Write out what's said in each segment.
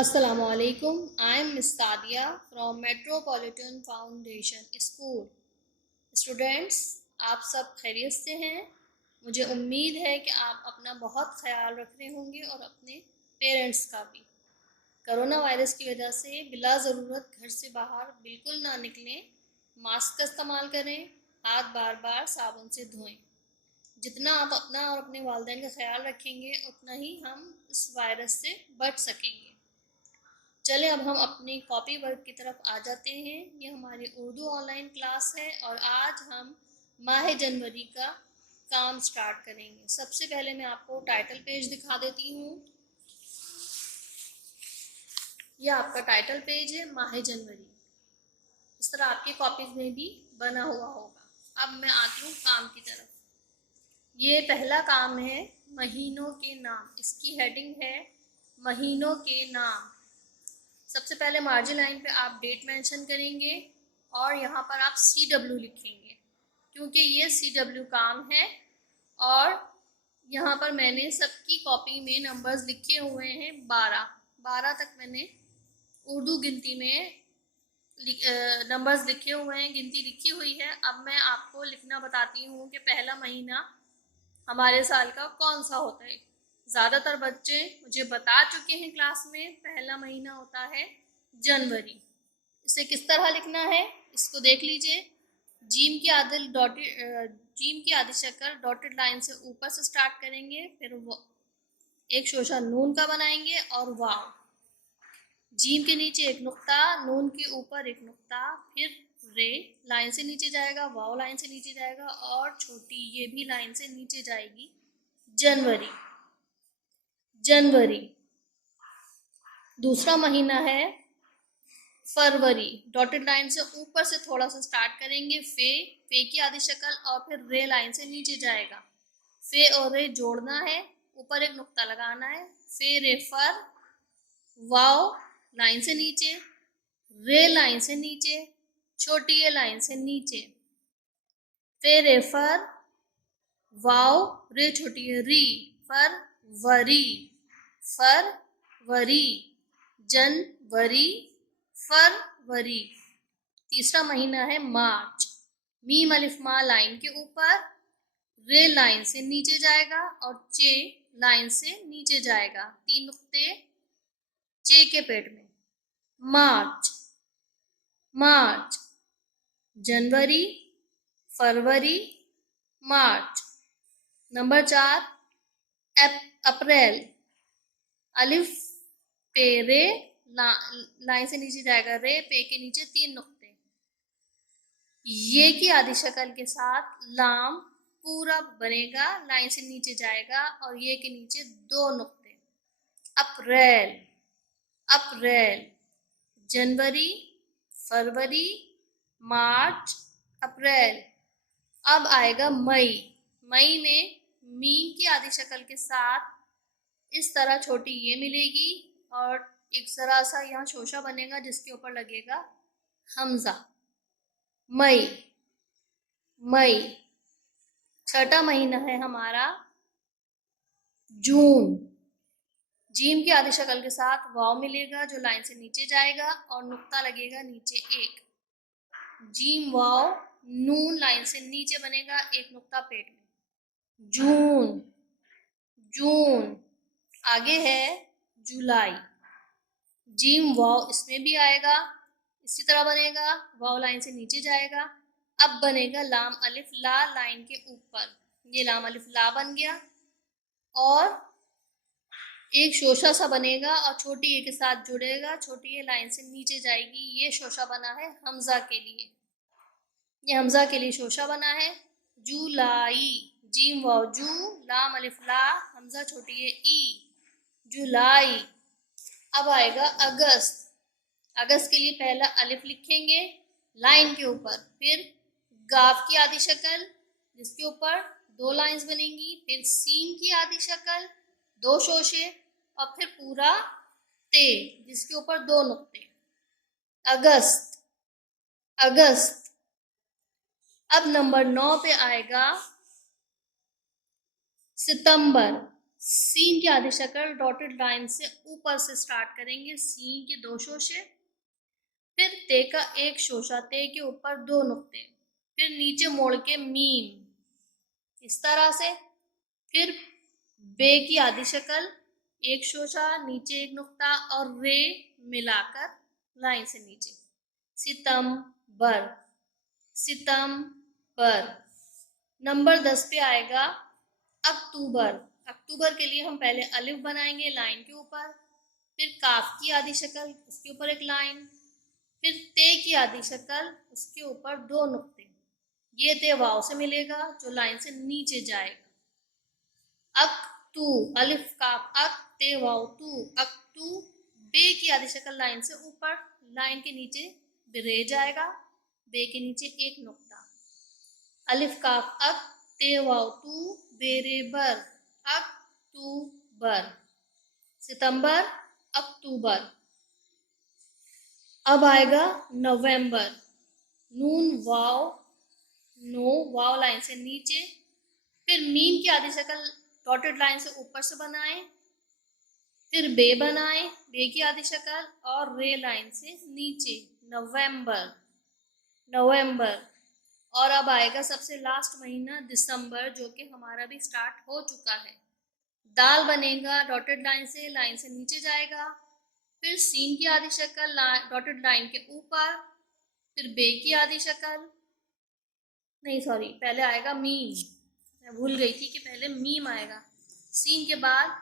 Assalamualaikum. I am Miss Sadia from Metropolitan Foundation School. Students, आप सब खैरियत से हैं। मुझे उम्मीद है कि आप अपना बहुत ख्याल रख रहे होंगे और अपने पेरेंट्स का भी। कोरोना वायरस की वजह से बिला ज़रूरत घर से बाहर बिल्कुल ना निकलें। मास्क का इस्तेमाल करें, हाथ बार बार साबुन से धोएं। जितना आप अपना और अपने वालिदैन का ख्याल रखेंगे उतना ही हम इस वायरस से बच सकेंगे। चले अब हम अपनी कॉपी वर्क की तरफ आ जाते हैं। ये हमारी उर्दू ऑनलाइन क्लास है और आज हम माह जनवरी का काम स्टार्ट करेंगे। सबसे पहले मैं आपको टाइटल पेज दिखा देती हूँ। यह आपका टाइटल पेज है, माह जनवरी। इस तरह आपकी कॉपीज में भी बना हुआ होगा। अब मैं आती हूँ काम की तरफ। ये पहला काम है महीनों के नाम। इसकी हेडिंग है महीनों के नाम। सबसे पहले मार्जिन लाइन पे आप डेट मेंशन करेंगे और यहाँ पर आप CW लिखेंगे, क्योंकि ये CW काम है। और यहाँ पर मैंने सबकी कॉपी में नंबर्स लिखे हुए हैं 12 तक मैंने उर्दू गिनती में नंबर्स लिखे हुए हैं, गिनती लिखी हुई है। अब मैं आपको लिखना बताती हूँ कि पहला महीना हमारे साल का कौन सा होता है। ज़्यादातर बच्चे मुझे बता चुके हैं क्लास में, पहला महीना होता है जनवरी। इसे किस तरह लिखना है इसको देख लीजिए। जीम की आधी शक्ल डॉटेड लाइन से ऊपर से स्टार्ट करेंगे, फिर वो एक शोशा नून का बनाएंगे और वाव। जीम के नीचे एक नुक्ता, नून के ऊपर एक नुक्ता, फिर रे लाइन से नीचे जाएगा, वाव लाइन से नीचे जाएगा और छोटी ये भी लाइन से नीचे जाएगी। जनवरी। दूसरा महीना है फरवरी। डॉटेड लाइन से ऊपर से थोड़ा सा स्टार्ट करेंगे, फे की आधी शक्ल और फिर रे लाइन से नीचे जाएगा। फे और रे जोड़ना है, ऊपर एक नुक्ता लगाना है। फे रे फर, वाव लाइन से नीचे, रे लाइन से नीचे, छोटी ए लाइन से नीचे। फे रे फर, वाव रे छोटी है री, फर वरी, जनवरी, फरवरी। तीसरा महीना है मार्च। मीम अलिफ मा लाइन के ऊपर, रे लाइन से नीचे जाएगा और चे लाइन से नीचे जाएगा। 3 नुक्ते चे के पेट में। मार्च। जनवरी, फरवरी, मार्च। नंबर 4 अप्रैल। अलिफ पे रे लाइन से नीचे जाएगा, रे पे के नीचे 3 नुक्ते। ये की आधी शक्ल के साथ लाम पूरा बनेगा, लाइन से नीचे जाएगा और ये के नीचे 2 नुक्ते। अप्रैल। जनवरी, फरवरी, मार्च, अप्रैल। अब आएगा मई में मीम की आधी शक्ल के साथ इस तरह छोटी ये मिलेगी और एक जरा सा यहाँ शोशा बनेगा जिसके ऊपर लगेगा हमजा। मई। छठा महीना है हमारा जून। जीम की आधी शक्ल के साथ वाव मिलेगा जो लाइन से नीचे जाएगा और नुक्ता लगेगा नीचे एक। जीम वाव नून लाइन से नीचे बनेगा, एक नुक्ता पेट में। जून। आगे है जुलाई। जीम वाव इसमें भी आएगा, इसी तरह बनेगा, वाव लाइन से नीचे जाएगा। अब बनेगा लाम अलिफ ला लाइन के ऊपर। ये लाम अलिफ ला बन गया और एक शोशा सा बनेगा और छोटी ए के साथ जुड़ेगा, छोटी ए लाइन से नीचे जाएगी। ये शोशा बना है हमजा के लिए, ये हमजा के लिए शोशा बना है। जुलाई। जीम वाव जू, लाम अलिफ ला, हमजा छोटी ए ई, जुलाई। अब आएगा अगस्त के लिए पहला अलिफ लिखेंगे लाइन के ऊपर, फिर गाफ की आधी शक्ल जिसके ऊपर 2 लाइंस बनेंगी, फिर सीन की आधी शक्ल 2 शोशे और फिर पूरा ते जिसके ऊपर 2 नुक्ते। अगस्त। अब नंबर 9 पे आएगा सितंबर। सीन की आधी शक्ल डॉटेड लाइन से ऊपर से स्टार्ट करेंगे, सीन के 2 शोशे, फिर ते का 1 शोशा, ते के ऊपर 2 नुक्ते, फिर नीचे मोड़ के मीम, इस तरह से। फिर बे की आधी शक्ल, 1 शोशा, नीचे 1 नुक्ता और रे मिलाकर लाइन से नीचे। सितंबर, सितंबर। नंबर 10 पे आएगा अक्टूबर। अक्टूबर के लिए हम पहले अलिफ बनाएंगे लाइन के ऊपर, फिर काफ की आधी शक्ल, उसके ऊपर एक लाइन, फिर ते की आधी शक्ल, उसके ऊपर 2 नुक्ते। ये ते वाव से मिलेगा जो लाइन से नीचे जाएगा। अक्टू, अलिफ काफ अक, ते वाव तू, अक्टू। बे की आधी शक्ल लाइन से ऊपर, लाइन के नीचे रे जाएगा, बे के नीचे 1 नुक्ता। अलिफ काफ अक, ते वाव तू, बेरे बर, अक्टूबर। सितंबर, अक्टूबर। अब आएगा नवंबर। नून वाव, नो, वाव लाइन से नीचे, फिर मीम की आधी शक्ल डॉटेड लाइन से ऊपर से बनाएं, फिर बे बनाएं, बे की आधी शक्ल और रे लाइन से नीचे। नवंबर, नवंबर। और अब आएगा सबसे लास्ट महीना दिसंबर, जो कि हमारा भी स्टार्ट हो चुका है। दाल बनेगा डॉटेड लाइन से नीचे जाएगा, फिर सीन की आधी शक्ल डॉटेड लाइन के ऊपर, फिर बे की आधी शक्ल, नहीं सॉरी, पहले आएगा मीम, मैं भूल गई थी कि पहले मीम आएगा। सीन के बाद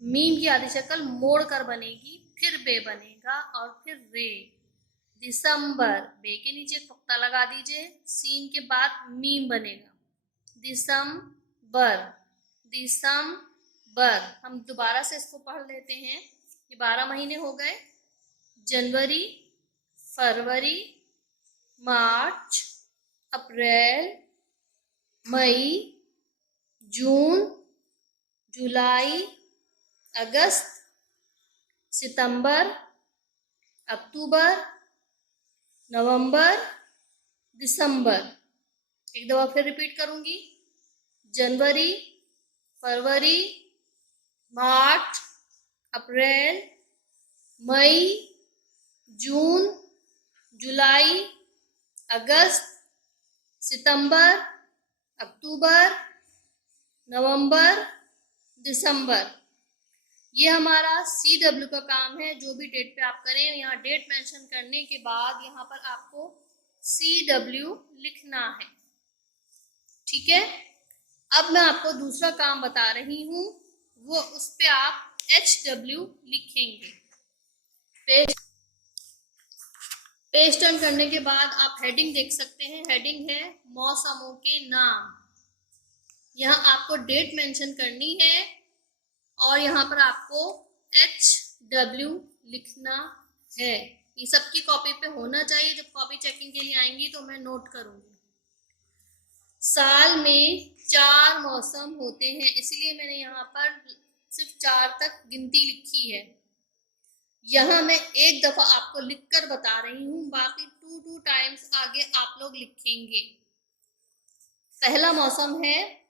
मीम की आधी शक्ल मोड़ कर बनेगी, फिर बे बनेगा और फिर रे। दिसंबर, बे के नीचे नुक्ता लगा दीजिए, सीन के बाद मीम बनेगा। दिसंबर, दिसंबर। हम दोबारा से इसको पढ़ लेते हैं। ये 12 महीने हो गए। जनवरी, फरवरी, मार्च, अप्रैल, मई, जून, जुलाई, अगस्त, सितंबर, अक्टूबर, नवंबर, दिसंबर। एक दफा फिर रिपीट करूंगी। जनवरी, फरवरी, मार्च, अप्रैल, मई, जून, जुलाई, अगस्त, सितंबर, अक्टूबर, नवंबर, दिसंबर। ये हमारा CW का काम है। जो भी डेट पे आप करें, यहाँ डेट मेंशन करने के बाद यहाँ पर आपको CW लिखना है, ठीक है। अब मैं आपको दूसरा काम बता रही हूँ, वो उस पे आप HW लिखेंगे। पेज टर्न करने के बाद आप हेडिंग देख सकते हैं। हेडिंग है मौसमों के नाम। यहाँ आपको डेट मेंशन करनी है और यहाँ पर आपको HW लिखना है। ये सबकी कॉपी पे होना चाहिए। जब कॉपी चेकिंग के लिए आएंगी तो मैं नोट करूंगी। साल में 4 मौसम होते हैं, इसलिए मैंने यहाँ पर सिर्फ 4 तक गिनती लिखी है। यहाँ मैं एक दफा आपको लिखकर बता रही हूँ, बाकी 2 टाइम्स आगे आप लोग लिखेंगे। पहला मौसम है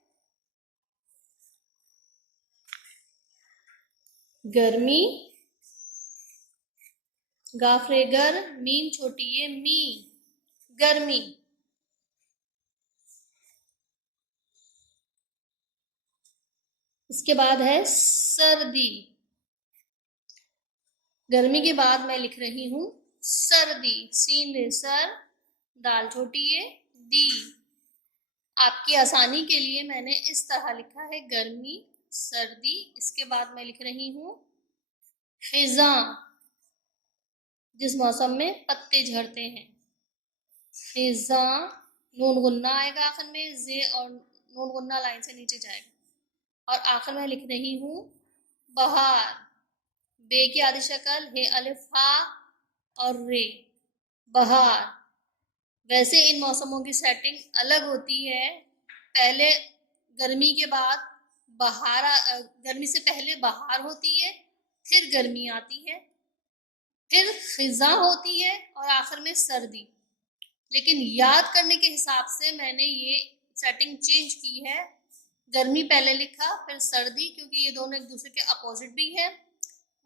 गर्मी, गाफरेगर, मीम छोटी है मी, गर्मी। इसके बाद है सर्दी। गर्मी के बाद मैं लिख रही हूँ सर्दी, सीन रे सर, दाल छोटी है दी। आपकी आसानी के लिए मैंने इस तरह लिखा है गर्मी, सर्दी। इसके बाद मैं लिख रही हूँ खिजा, जिस मौसम में पत्ते झड़ते हैं। खिजा, नून गुन्ना आएगा आखिर में, जे और नून गुन्ना लाइन से नीचे जाएगा। और आखिर में लिख रही हूँ बहार, बे की आधी शक्ल हे अलिफ हा और रे, बहार। वैसे इन मौसमों की सेटिंग अलग होती है। पहले गर्मी के बाद बहार, गर्मी से पहले बहार होती है, फिर गर्मी आती है, फिर खिजा होती है और आखिर में सर्दी। लेकिन याद करने के हिसाब से मैंने ये सेटिंग चेंज की है। गर्मी पहले लिखा, फिर सर्दी, क्योंकि ये दोनों एक दूसरे के अपोजिट भी है,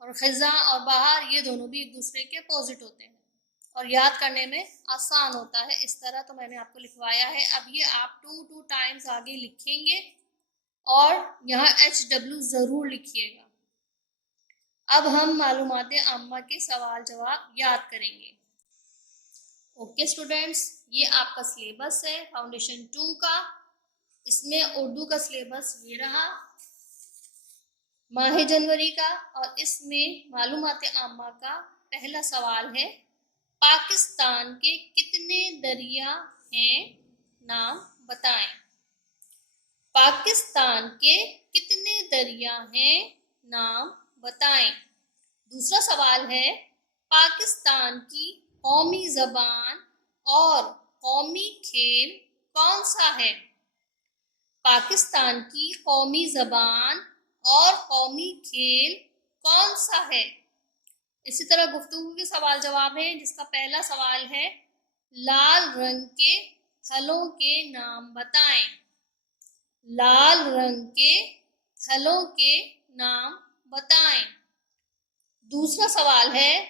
और खिजा और बाहर ये दोनों भी एक दूसरे के अपोजिट होते हैं और याद करने में आसान होता है। इस तरह तो मैंने आपको लिखवाया है। अब ये आप 2 टाइम्स आगे लिखेंगे और यहाँ HW ज़रूर लिखिएगा। अब हम मालूमात आम्मा के सवाल जवाब याद करेंगे। ओके स्टूडेंट्स, ये आपका सिलेबस है फाउंडेशन 2 का। इसमें उर्दू का सिलेबस ये रहा माह जनवरी का, और इसमें मालूमात आम्मा का पहला सवाल है, पाकिस्तान के कितने दरिया हैं, नाम बताएं। पाकिस्तान के कितने दरिया हैं, नाम बताएं। दूसरा सवाल है, पाकिस्तान की कौमी ज़बान और कौमी खेल कौन सा है। पाकिस्तान की कौमी ज़बान और कौमी खेल कौन सा है। इसी तरह गुफ्तगू के सवाल जवाब है, जिसका पहला सवाल है, लाल रंग के फलों के नाम बताएं। लाल रंग के फलों के नाम बताएं। दूसरा सवाल है,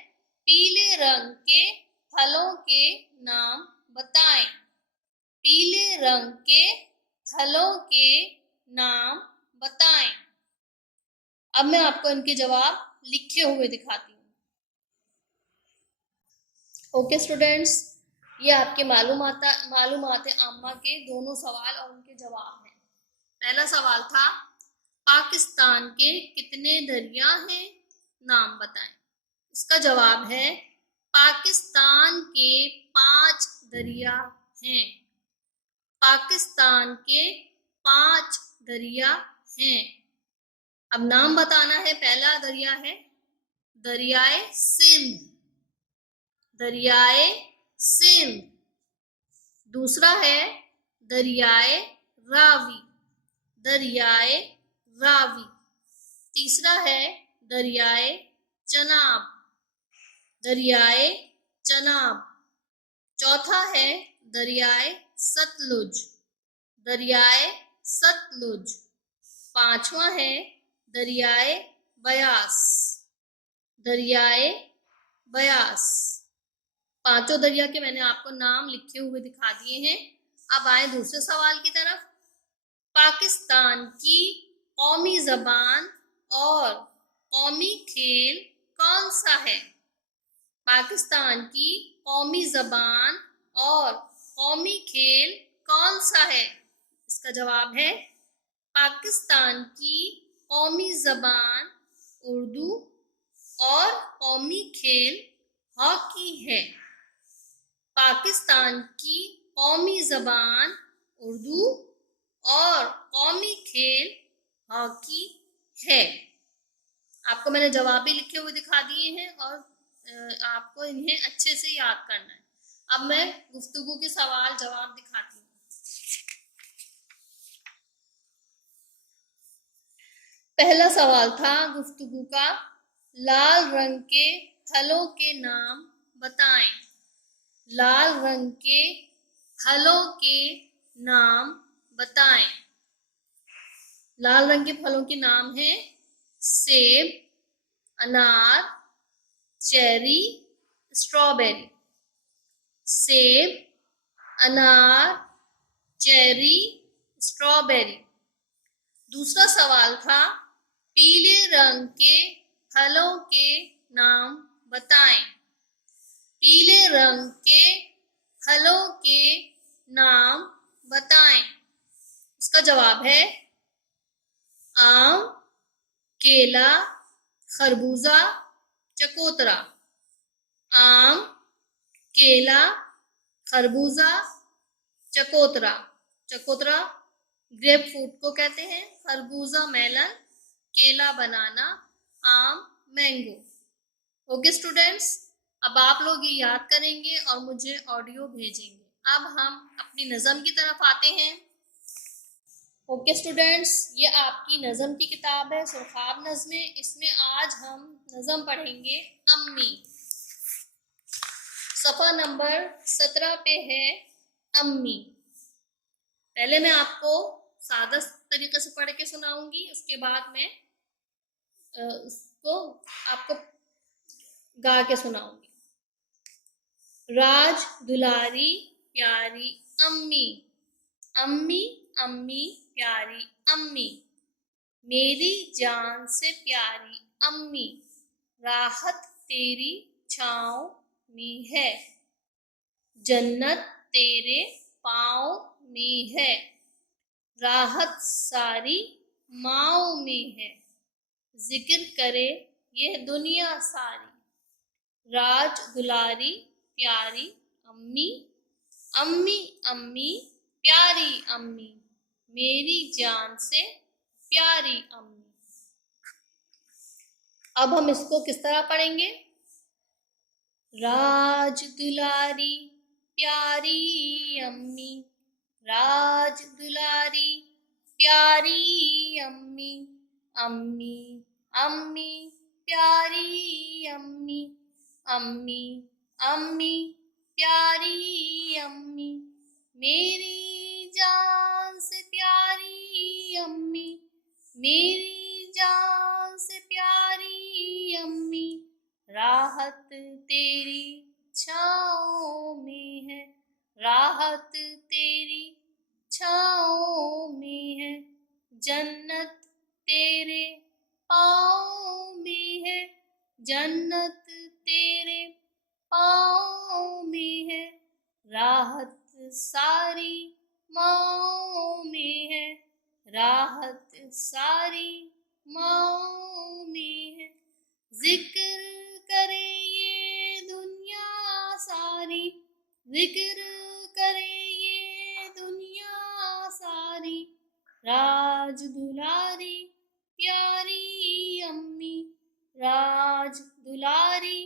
पीले रंग के फलों के नाम बताएं। पीले रंग के फलों के नाम बताएं। अब मैं आपको इनके जवाब लिखे हुए दिखाती हूँ। ओके स्टूडेंट्स, ये आपके मालूमात आम्मा के दोनों सवाल और उनके जवाब हैं। पहला सवाल था, पाकिस्तान के कितने दरिया हैं, नाम बताएं। इसका जवाब है, पाकिस्तान के 5 दरिया हैं। पाकिस्तान के 5 दरिया हैं। अब नाम बताना है। पहला दरिया है दरियाए सिंध, दरियाए सिंध। दूसरा है दरियाए रावी, दरियाए रावी। तीसरा है दरियाए चनाब, दरियाए चनाब। चौथा है दरियाए सतलुज, दरियाए सतलुज। पांचवा है दरियाए बयास, दरियाए बयास। पांचों दरिया के मैंने आपको नाम लिखे हुए दिखा दिए हैं। अब आए दूसरे सवाल की तरफ। पाकिस्तान की कौमी ज़बान और कौमी खेल कौन सा है। पाकिस्तान की कौमी ज़बान और कौमी खेल कौन सा है। इसका जवाब है, पाकिस्तान की कौमी ज़बान उर्दू और कौमी खेल हॉकी है। पाकिस्तान की कौमी ज़बान उर्दू और कौमी खेल हॉकी है। आपको मैंने जवाब भी लिखे हुए दिखा दिए हैं और आपको इन्हें अच्छे से याद करना है। अब मैं गुफ्तगू के सवाल जवाब दिखाती हूँ। पहला सवाल था गुफ्तगू का, लाल रंग के फलों के नाम बताएं। लाल रंग के फलों के नाम बताएं। लाल रंग के फलों के नाम हैं सेब, अनार, चेरी, स्ट्रॉबेरी। सेब, अनार, चेरी, स्ट्रॉबेरी। दूसरा सवाल था, पीले रंग के फलों के नाम बताएं। पीले रंग के फलों के नाम बताएं। इसका जवाब है, आम, केला, खरबूजा, चकोतरा। आम, केला, खरबूजा, चकोतरा। चकोतरा ग्रेप फ्रूट को कहते हैं, खरबूजा मेलन, केला बनाना, आम मैंगो। ओके स्टूडेंट्स, अब आप लोग ये याद करेंगे और मुझे ऑडियो भेजेंगे। अब हम अपनी नज़म की तरफ आते हैं। ओके स्टूडेंट्स, ये आपकी नज़म की किताब है सुरखाब नज़में। इसमें आज हम नज़म पढ़ेंगे अम्मी। सफ़ा नंबर 17 पे है अम्मी। पहले मैं आपको सादा तरीके से पढ़ के सुनाऊंगी, उसके बाद मैं उसको आपको गा के सुनाऊंगी। राज दुलारी प्यारी अम्मी, अम्मी अम्मी प्यारी अम्मी, मेरी जान से प्यारी अम्मी, राहत तेरी छाँव में है, जन्नत तेरे पाँव में है, राहत सारी माँव में है, जिक्र करे ये दुनिया सारी। राज दुलारी प्यारी अम्मी, अम्मी अम्मी प्यारी अम्मी, मेरी जान से प्यारी अम्मी। अब हम इसको किस तरह पढ़ेंगे? राज दुलारी प्यारी अम्मी, राज दुलारी प्यारी अम्मी, अम्मी अम्मी प्यारी अम्मी, अम्मी अम्मी प्यारी अम्मी, मेरी जान से प्यारी अम्मी, मेरी जान से प्यारी अम्मी, राहत तेरी छाँव में है, राहत तेरी छाँव में है, जन्नत तेरे पाँव में है, जन्नत तेरे पाँव में है, राहत सारी माँव में है, राहत सारी माँव में है, जिक्र करे ये दुनिया सारी, जिक्र करे ये दुनिया सारी, राज दुलारी प्यारी अम्मी, राज दुलारी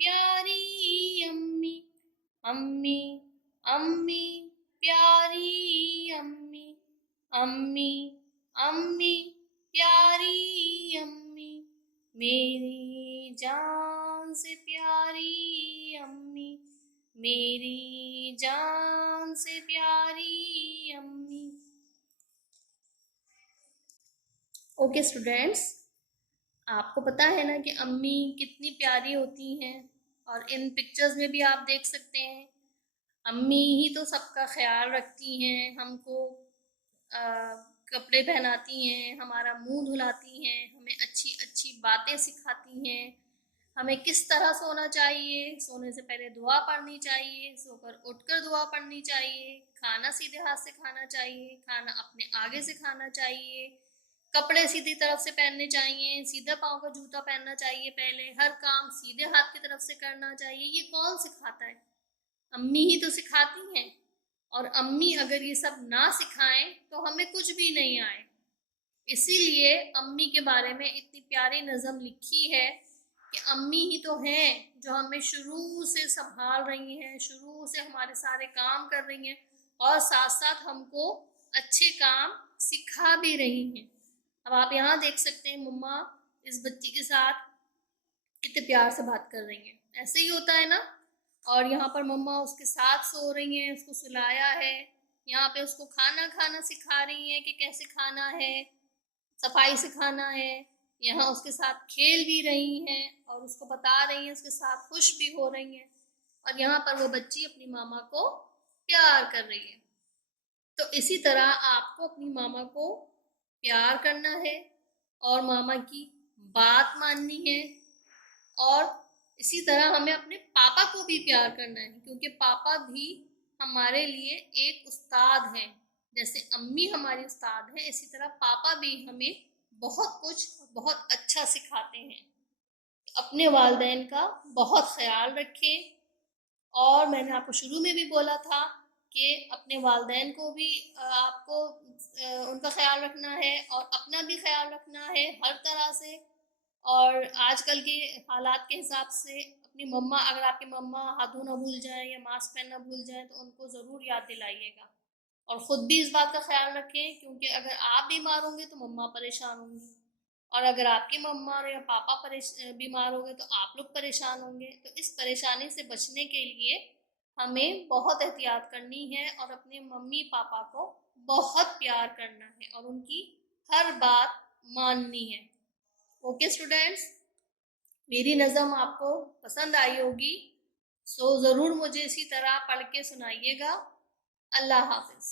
प्यारी अम्मी, अम्मी अम्मी प्यारी अम्मी, अम्मी अम्मी प्यारी अम्मी, मेरी जान से प्यारी अम्मी, मेरी जान से प्यारी अम्मी। ओके स्टूडेंट्स, आपको पता है ना कि अम्मी कितनी प्यारी होती हैं, और इन पिक्चर्स में भी आप देख सकते हैं अम्मी ही तो सबका ख्याल रखती हैं, हमको कपड़े पहनाती हैं, हमारा मुंह धुलाती हैं, हमें अच्छी अच्छी बातें सिखाती हैं, हमें किस तरह सोना चाहिए, सोने से पहले दुआ पढ़नी चाहिए, सोकर उठकर दुआ पढ़नी चाहिए, खाना सीधे हाथ से खाना चाहिए, खाना अपने आगे से खाना चाहिए, कपड़े सीधी तरफ से पहनने चाहिए, सीधा पाँव का जूता पहनना चाहिए, पहले हर काम सीधे हाथ की तरफ से करना चाहिए। ये कौन सिखाता है? अम्मी ही तो सिखाती हैं। और अम्मी अगर ये सब ना सिखाएं तो हमें कुछ भी नहीं आए। इसीलिए अम्मी के बारे में इतनी प्यारी नज़म लिखी है कि अम्मी ही तो हैं जो हमें शुरू से संभाल रही हैं, शुरू से हमारे सारे काम कर रही हैं, और साथ साथ हमको अच्छे काम सिखा भी रही हैं। अब आप यहाँ देख सकते हैं मम्मा इस बच्ची के साथ कितने प्यार से बात कर रही हैं, ऐसे ही होता है ना। और यहाँ पर मम्मा उसके साथ सो रही हैं, उसको सुलाया है, यहाँ पे उसको खाना खाना सिखा रही हैं कि कैसे खाना है, सफाई से खाना है, यहाँ उसके साथ खेल भी रही हैं और उसको बता रही हैं, उसके साथ खुश भी हो रही हैं, और यहाँ पर वो बच्ची अपनी मामा को प्यार कर रही है। तो इसी तरह आपको अपनी मामा को प्यार करना है और मामा की बात माननी है, और इसी तरह हमें अपने पापा को भी प्यार करना है, क्योंकि पापा भी हमारे लिए एक उस्ताद हैं। जैसे अम्मी हमारी उस्ताद है, इसी तरह पापा भी हमें बहुत कुछ बहुत अच्छा सिखाते हैं। तो अपने वालिदैन का बहुत ख्याल रखें, और मैंने आपको शुरू में भी बोला था कि अपने वालिदैन को भी आपको उनका ख्याल रखना है और अपना भी ख्याल रखना है हर तरह से। और आजकल के हालात के हिसाब से अपनी मम्मा, अगर आपकी मम्मा हाथ धोना भूल जाए या मास्क पहनना भूल जाए तो उनको ज़रूर याद दिलाइएगा, और ख़ुद भी इस बात का ख्याल रखें, क्योंकि अगर आप बीमार होंगे तो मम्मा परेशान होंगी, और अगर आपकी मम्मा या पापा बीमार होंगे तो आप लोग परेशान होंगे। तो इस परेशानी से बचने के लिए हमें बहुत एहतियात करनी है और अपने मम्मी पापा को बहुत प्यार करना है और उनकी हर बात माननी है। ओके स्टूडेंट्स, मेरी नज़म आपको पसंद आई होगी, सो ज़रूर मुझे इसी तरह पढ़ के सुनाइएगा। अल्लाह हाफिज़।